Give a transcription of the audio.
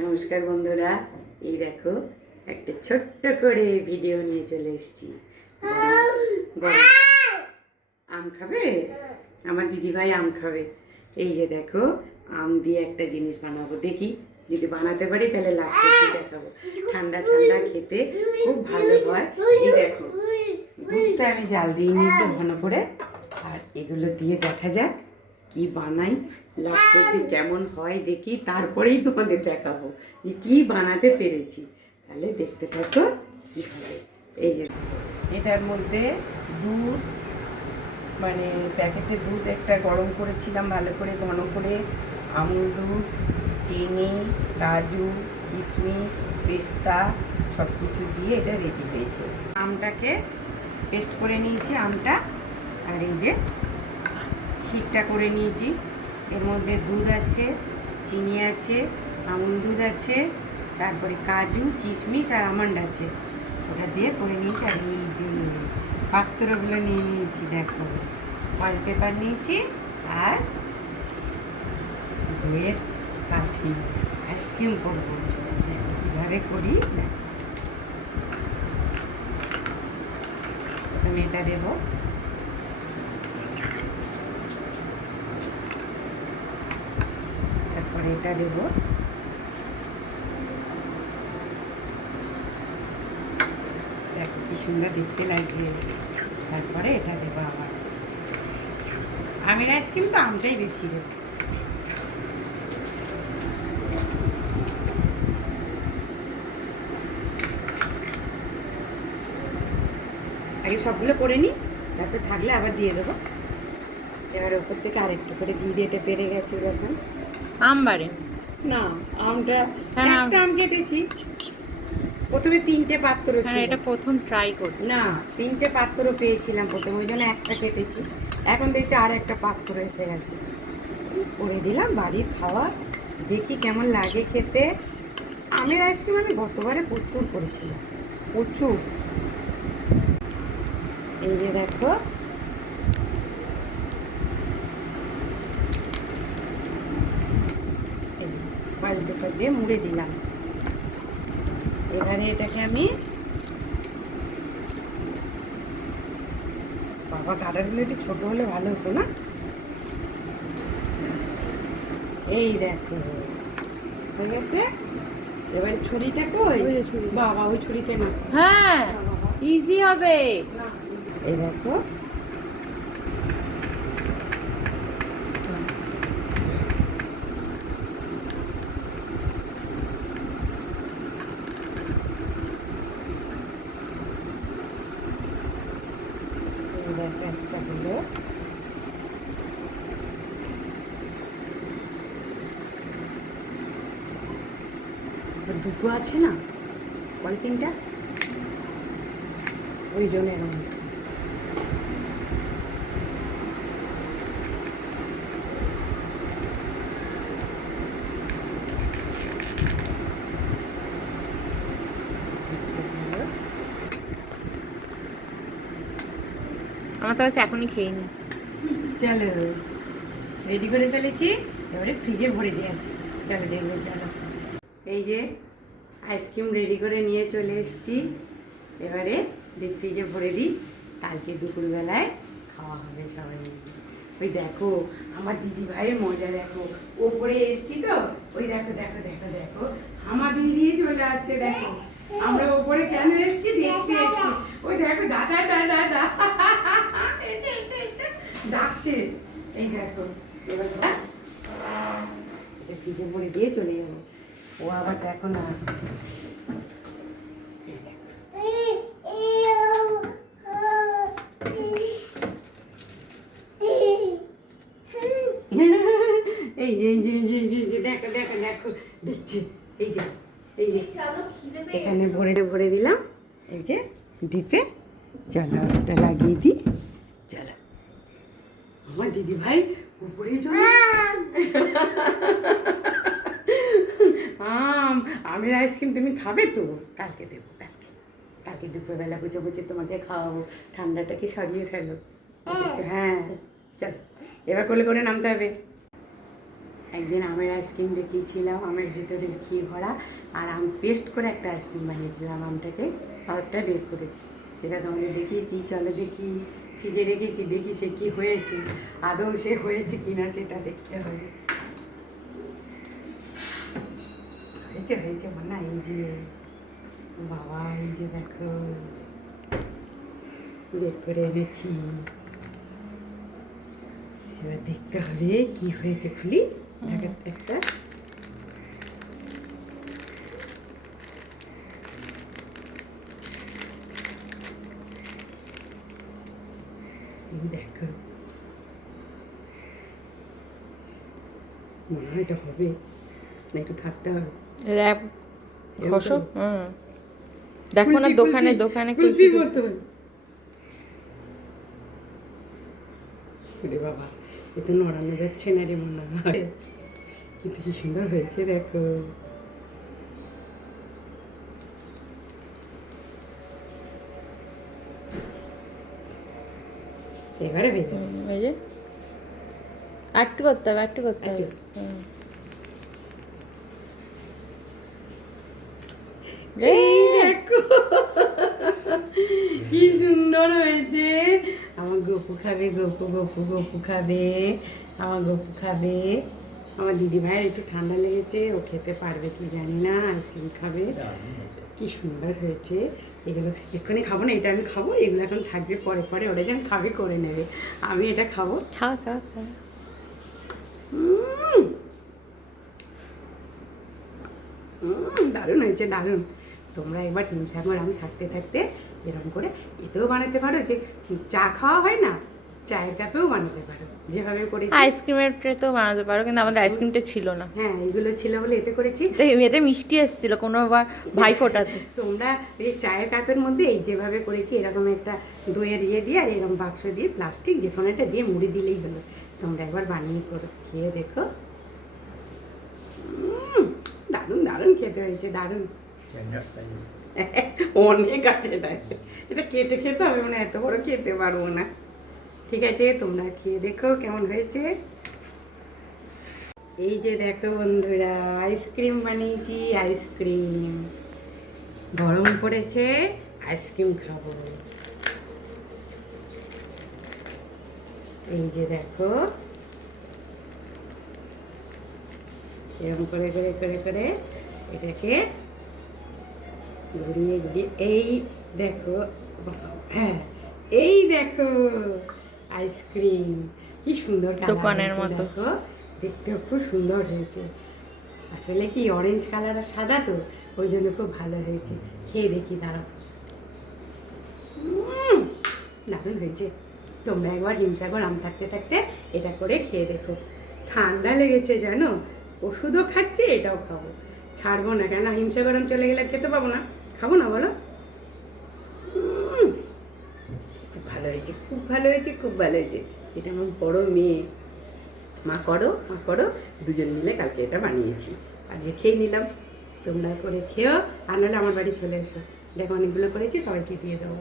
নমস্কার বন্ধুরা, এই দেখো একটা ছোট্ট করে ভিডিও নিয়ে চলে এসেছি। আম খাবে? আমার দিদিভাই আম খাবে। এই যে দেখো, আম দিয়ে একটা জিনিস বানাবো, দেখি যদি বানাতে পারি তাহলে লাস্টে দেখাবো। ঠান্ডা ঠান্ডা খেতে খুব ভালো হয়। এই দেখো, দুধটা আমি জাল দিয়ে নিয়েছি ভালো করে, আর এগুলো দিয়ে দেখা যাক কি বানাই, লাস্ট অব্দি কেমন হয় দেখি, তারপরেই তোমাদের দেখাবো যে কি বানাতে পেরেছি। তাহলে দেখতে থাকো কি হবে। এই যে এটার মধ্যে দুধ, মানে প্যাকেটের দুধ একটা গরম করেছিলাম ভালো করে ঘন করে, আমুল দুধ, চিনি, কাজু, কিশমিশ, পেস্তা সব কিছু দিয়ে এটা রেডি হয়েছে। আমটাকে পেস্ট করে নিয়েছি আমটা, আর এই যে ক্ষীরটা করে নিয়েছি। এর মধ্যে দুধ আছে, চিনি আছে, আমুল দুধ আছে, তারপরে কাজু, কিশমিশ আর আমন্ড আছে, ওটা দিয়ে করে নিয়েছি। আর এই যে পাত্রগুলো নিয়ে নিয়েছি, দেখো ফয়েল পেপার নিয়েছি আর দইয়ের কাঠি। আইসক্রিম করবো, কীভাবে করি দেখো। আমি এটা দেবো, তারপরে এটা দেবো, দেখো কি সুন্দর দেখতে লাগছে। তারপরে এটা দেবো আবার। আমের আইসক্রিম তো আমটাই বেশি দেবো। আগে সবগুলো করে নিই, তারপরে থাকলে আবার দিয়ে দেবো। এবার ওপর থেকে আরেকটু করে দিয়ে দিয়ে, এটা পেরে গেছে যখন। আম বাড়ে না, আমটা একটা আম কেটেছি, প্রথমে 3টে পাত্র ছিল। এটা প্রথম ট্রাই করছি। না, 3টে পাত্র পেয়েছিলাম প্রথমে, ওই জন্য একটা কেটেছি। এখন দেখছি আর একটা পাত্র এসে গেছে, করে দিলাম বাড়ির খাওয়া। দেখি কেমন লাগে খেতে। আমের আইসক্রিম আমি গতবারে প্রচুর করেছিলাম, প্রচুর। এই যে দেখো, ফয়েল পেপার দিয়ে মুড়ে দিলাম। এবারে এটাকে আমি, বাবা কাটারগুলো একটু ছোটো হলে ভালো হতো না। এই দেখো হয়ে গেছে। এবারে ছুরিটা কই? বাবা ওই ছুরিতে না, হ্যাঁ ইজি হবে। এই দেখো, একটা হলো। দুটো আছে না পলিথিনটা, ওই জন্য এরকম হচ্ছে। আমার তো আছে, এখনই খেয়ে নি। চলো রেডি করে ফেলেছি, এবারে ফ্রিজে ভরে দিয়ে আসি। চলো দেখবো, চলো। এই যে আইসক্রিম রেডি করে নিয়ে চলে এসেছি। এবারে ডিপ ফ্রিজে ভরে দিই, কালকে দুপুরবেলায় খাওয়া হবে সবাই মিলে। ওই দেখো আমার দিদি ভাইয়ের মজা দেখো, ওপরে এসছি তো, ওই দেখো দেখো দেখো দেখো আমাদের দিয়ে চলে আসছে। দেখো আমরা ওপরে কেন এসছি, দেখতে এসছি। ওই দেখো দাদা দাদা দাদা ডাকছে। এই দেখো, এবার ফ্রিজে ভরে দিয়ে চলে যাবো। ও আবার দেখো না, এই যে এই যে এই যে এই যে দেখো দেখো দেখো দেখছি। এই যে এই যে এখানে ভরে ভরে দিলাম, এই যে ডিপে। চলো এটা লাগিয়ে দিই, চলো। আমার দিদি ভাই উপরে চলে। আমের আইসক্রিম তুমি খাবে তো? কালকে দেবো, কালকে কালকে দুপুরবেলা বুঝে বুঝে তোমাকে খাওয়াবো। ঠান্ডাটাকে সরিয়ে ফেলো। হ্যাঁ চল, এবার কোলে করে নামতে হবে। একদিন আমের আইসক্রিম দেখিয়েছিলাম, আমের ভিতরে ঘি ভরা, আর আম পেস্ট করে একটা আইসক্রিম বানিয়েছিলাম আমটাকে পাউডারটা বের করে। সেটা তোমাদের দেখিয়েছি, চলো দেখি। ফ্রিজে রেখেছি, দেখি সে কী হয়েছে, আদৌ সে হয়েছে কিনা সেটা দেখতে হবে। হয়েছে হয়েছে না, এই যে বাবা, এই যে দেখো বের করে এনেছি। এবার দেখতে হবে কি হয়েছে, খুলি একটা। এই দেখো, মনে হয় এটা হবে না, একটু থাকতে হবে। র্যাপ ঘষো। দেখো না, দোকানে কুলফি করতে হবে। বাবা, এ তো নড়ানো যাচ্ছে না রে মনে হয়, কিন্তু কি সুন্দর হয়েছে দেখো। এবারে এই যে আটটু করতে হবে, এই দেখো কি সুন্দর হয়েছে। আমার গপু খাবে, গপু খাবে, আমার গপু খাবে। আমার দিদিভাইয়ের একটু ঠান্ডা লেগেছে, ও খেতে পারবে কি জানি না, আইসক্রিম খাবে। কি সুন্দর হয়েছে। এগুলো এক্ষুনি খাবো না, এটা আমি খাবো, এগুলো এখন থাকবে পরে পরে, ওরা যেন খাবে করে নেবে, আমি এটা খাবো। খাও। দারুণ হয়েছে, দারুণ। তোমরা একবার হিমসাগর আম থাকতে থাকতে এরকম করে এতেও বানাতে পারো, যে চা খাওয়া হয় না, চায়ের কাপেও বানাতে পারো, যেভাবে করেছি। আইসক্রিমের তো বানাতে পারো, কিন্তু আমাদের আইসক্রিমটা ছিল না। হ্যাঁ, এগুলো ছিল বলে এতে করেছি। এতে মিষ্টি এসেছিল কোনোবার ভাই ফোটাতে। তোমরা এই চায়ের কাপের মধ্যে এই যেভাবে করেছি, এরকম একটা দইয়ের দিয়ে আর এরকম বাক্স দিয়ে প্লাস্টিক যে কোনো একটা দিয়ে মুড়ি দিলেই হলো। তোমরা একবার বানিয়ে করো, খেয়ে দেখো। দারুণ খেতে হয়েছে, দারুণ। অনেক আছে এটা কেটে খেতে হবে, মানে এত বড় খেতে পারবো না। ঠিক আছে, তোমরা খেয়ে দেখো কেমন হয়েছে। এই যে দেখো বন্ধুরা, আইসক্রিম বানিয়েছি, আইসক্রিম। গরম পড়েছে, আইসক্রিম খাবো। এই যে দেখো, এরকম করে এটাকে ঘুরিয়ে এই দেখো। হ্যাঁ, এই দেখো আইসক্রিম, কি সুন্দর দোকানের মতো। দেখতেও খুব সুন্দর হয়েছে। আসলে কি অরেঞ্জ কালার আর সাদা, তো ওই জন্য খুব ভালো হয়েছে। খেয়ে দেখি, দাঁড়াও। দারুণ হয়েছে। তোমরা একবার হিমসাগর আম থাকতে থাকতে এটা করে খেয়ে দেখো। ঠান্ডা লেগেছে জানো, ওষুধও খাচ্ছি, এটাও খাবো, ছাড়বো না। কেন হিমসাগর আম চলে গেলে খেতে পাবো না, খাবো না বলো। খুব ভালো হয়েছে, খুব ভালো হয়েছে। এটা আমার বড় মেয়ে, মা করো, দুজন মিলে কালকে এটা বানিয়েছি, আজকে খেয়ে নিলাম। তোমরা করে খেয়েও, আর নাহলে আমার বাড়ি চলে এসো, দেখো অনেকগুলো করেছি, সবাইকে দিয়ে দেবো।